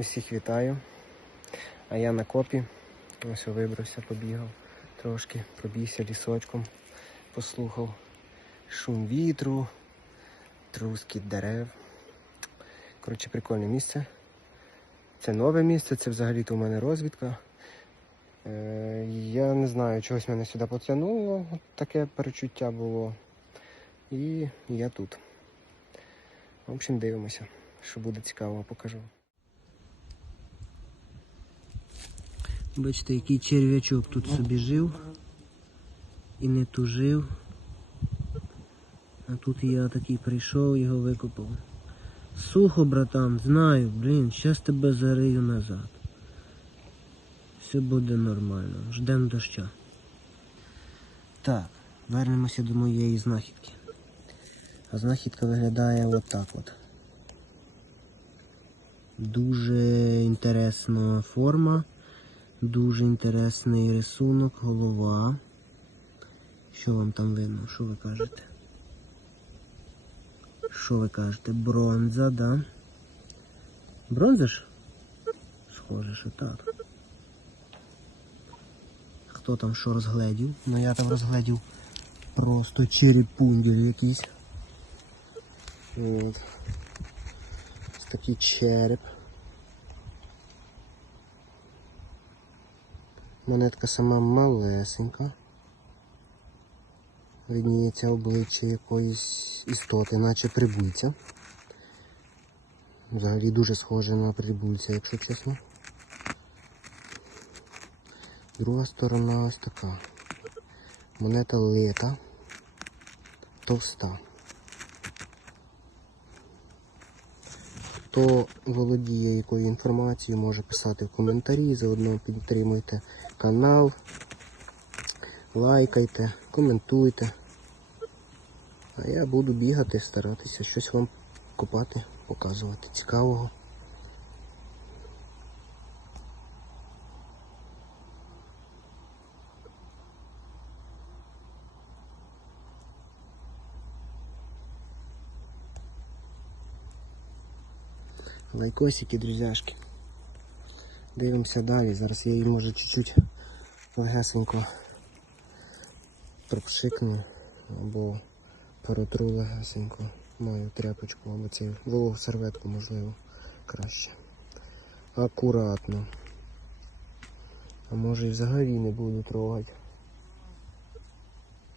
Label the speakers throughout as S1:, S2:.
S1: Усіх вітаю. А я на копі. Ось вибрався, побігав трошки, пробігся лісочком, послухав шум вітру, трускіт дерев. Коротше, прикольне місце. Це нове місце, це взагалі-то у мене розвідка. Е, я не знаю, чогось мене сюди потягнуло, таке перечуття було. І я тут. В общем, дивимося, що буде цікаво, покажу. Бачите, який черв'ячок тут собі жив і не тужив. А тут я такий прийшов, його викопав. Сухо, братан, знаю, блін, щас тебе зарию назад. Все буде нормально, ждемо доща. Так, вернемося до моєї знахідки. А знахідка виглядає отак от. Дуже інтересна форма. Дуже інтересний рисунок, голова. Що вам там видно? Що ви кажете? Що ви кажете? Бронза, да? Бронза ж? Схоже, що так. Хто там що розгледів? Ну я там розгледів просто черепунділь якийсь. От. Ось такий череп. Монетка сама малесенька. Видніється обличчя якоїсь істоти, наче прибульця. Взагалі дуже схоже на прибульця, якщо чесно. Друга сторона ось така. Монета лита, товста. Хто володіє якою інформацією, може писати в коментарі, заодно підтримуйте канал, лайкайте, коментуйте. А я буду бігати, старатися щось вам копати, показувати цікавого. Лайкосики, друзяшки. Дивимося далі. Зараз я її може чуть-чуть легесенько пропшикну або перетру легесенько. Маю тряпочку або цей вологу серветку можливо краще. Акуратно. А може і взагалі не буду трогати,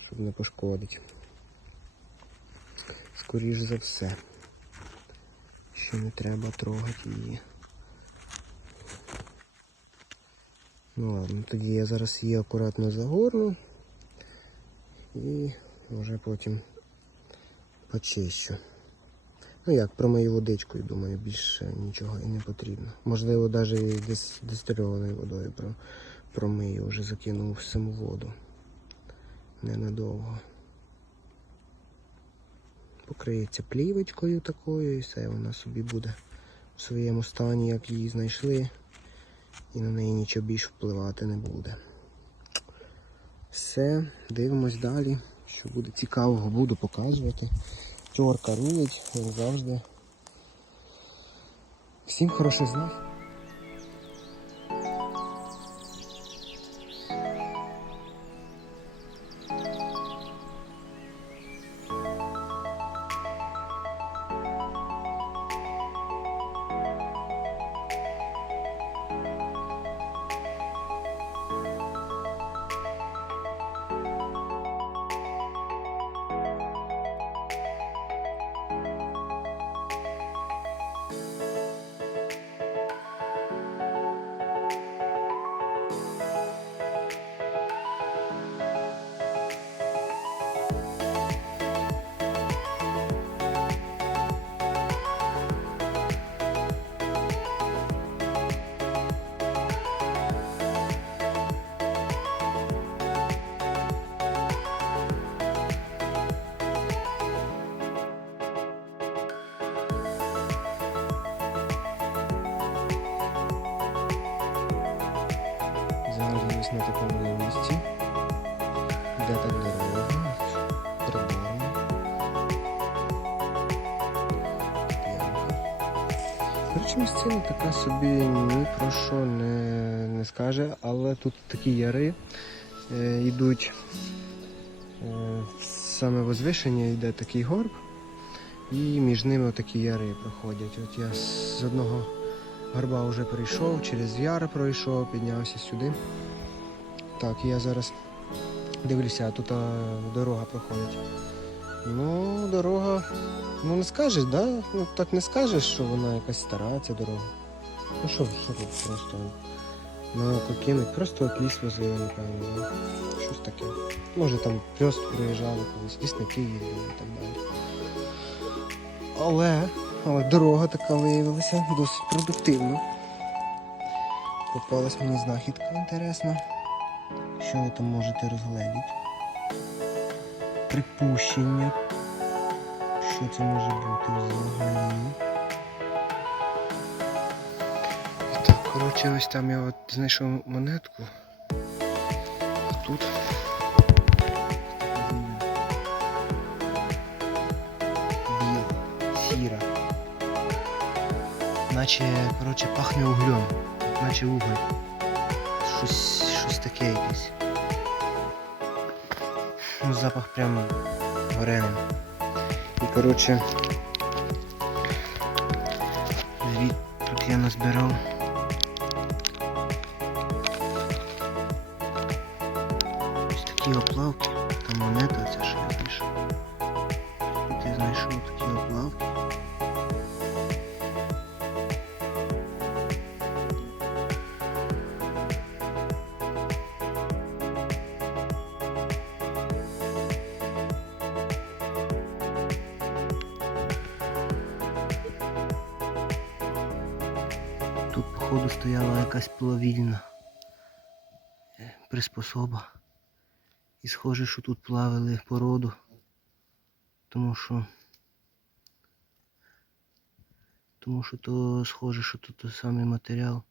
S1: щоб не пошкодити. Скоріш за все що не треба трогати її. Ну ладно, тоді я зараз її акуратно загорну і вже потім почищу. Ну як, промию водичкою, думаю, більше нічого і не потрібно. Можливо, навіть десь дистильованою водою про- промию, вже закинув в саму воду. Ненадовго покриється плівочкою такою і все, вона собі буде в своєму стані, як її знайшли, і на неї нічого більш впливати не буде. Все, дивимось далі. Що буде цікавого, буду показувати. Тьорка рулить, як завжди. Всім хороших знах. На такому місці. Де так дорога? Ямка. Коротше, місцина така собі ні про що не, не скаже, але тут такі яри е, йдуть. Е, саме возвишення йде такий горб, і між ними такі яри проходять. От я з одного горба вже перейшов, через яр пройшов, піднявся сюди. Так, я зараз дивлюся, тут дорога проходить. Ну, дорога, ну не скажеш, да? Ну так не скажеш, що вона якась стара, ця дорога. Ну що, що тут просто на око кинуть, просто ліс возили, напевно, да? щось таке. Може там пьост проїжджали колись, лісники їздили і так далі. Але, але дорога така виявилася досить продуктивна. Попалась мені знахідка інтересна. Що ви там можете розгледіти? Припущення. Що це може бути взагалі? Так, коротше, ось там я от знайшов монетку. А тут. Біла, сіра. Наче, коротше, пахне углем. Наче уголь. Щось, таке якесь. Ну, запах прям варений. І коротше. Звід тут я назбирав. Походу, стояла якась плавільна е, приспособа. І схоже, що тут плавили породу. Тому що. Тому що то схоже, що тут той самий матеріал.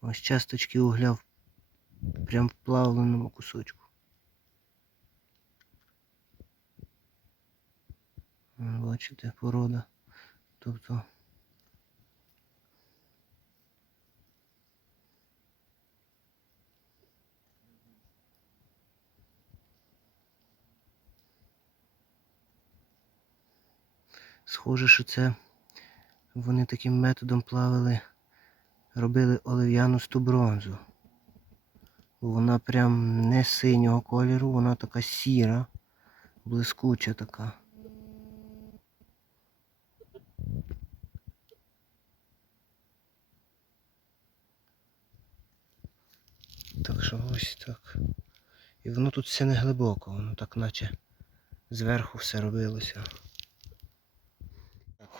S1: Ось часточки угля в- прям в плавленому кусочку. Бачите, порода. Тобто схоже, що це вони таким методом плавили, робили олив'янусту бронзу. Вона прям не синього кольору, вона така сіра, блискуча така. Так що ось так. І воно тут все не глибоко, воно так наче зверху все робилося.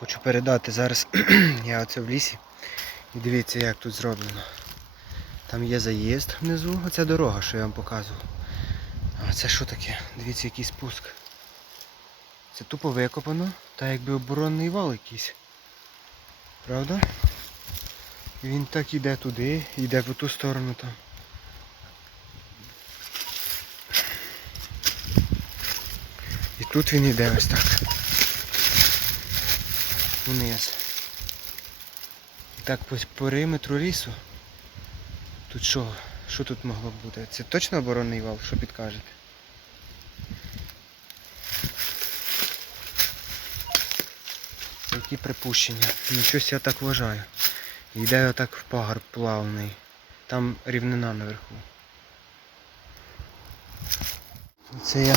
S1: Хочу передати зараз. я оце в лісі. І дивіться, як тут зроблено. Там є заїзд внизу, оця дорога, що я вам показував. А це що таке? Дивіться, який спуск. Це тупо викопано, та якби оборонний вал якийсь. Правда? І він так іде туди, йде в ту сторону там. І тут він іде ось так. Вниз. І так по периметру лісу. Тут що? Що тут могло бути? Це точно оборонний вал, що підкажете? Які припущення? Нічось я так вважаю. Йде отак в пагорб плавний. Там рівнина наверху. Це я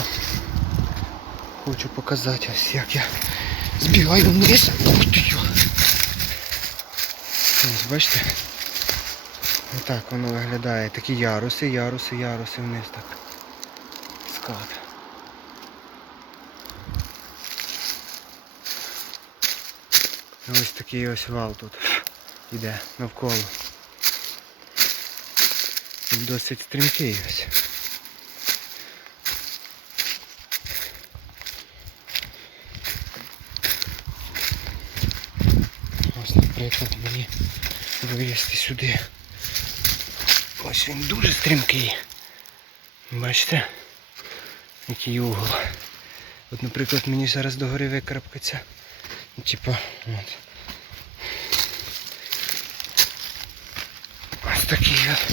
S1: хочу показати ось як я збігаю вниз. Ух ти. Ось бачите? Отак воно виглядає. Такі яруси, яруси, яруси вниз так. Скат. Ось такий ось вал тут іде навколо. Досить стрімкий ось. Наприклад, мені вилізти сюди. Ось він дуже стрімкий. Бачите? Який угол. От, наприклад, мені зараз до гори викарабкаться. Типа, от. Ось такий от.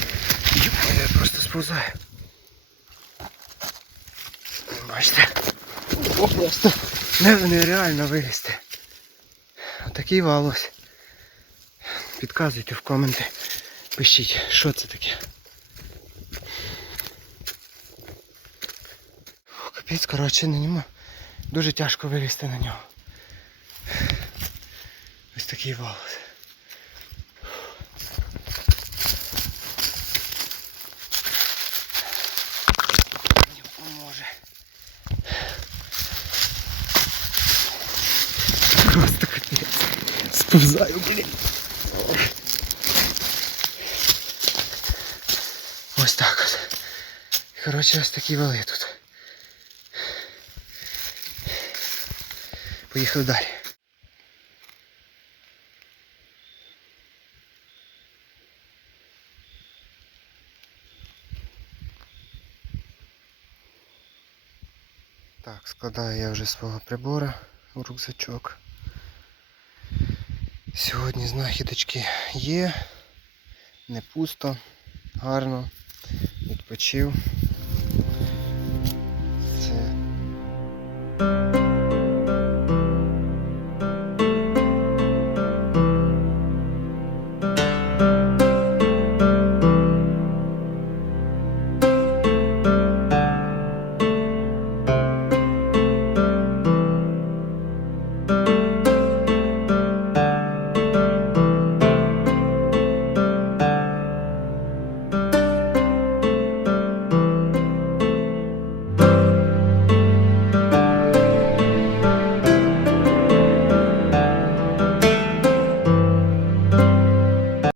S1: Йо, я просто сповзаю. Бачите? О, просто не, нереально вилізти. Отакий валось. Підказуйте в коменти. Пишіть, що це таке. Капець, коротше, на ньому дуже тяжко вилізти на нього. Ось такий поможе. Просто капець. Сповзаю, блін. Ось так от. Коротше, ось такі вали тут. Поїхали далі. Так, складаю я вже свого прибора у рюкзачок. Сьогодні знахідочки є, не пусто, гарно, відпочив. Це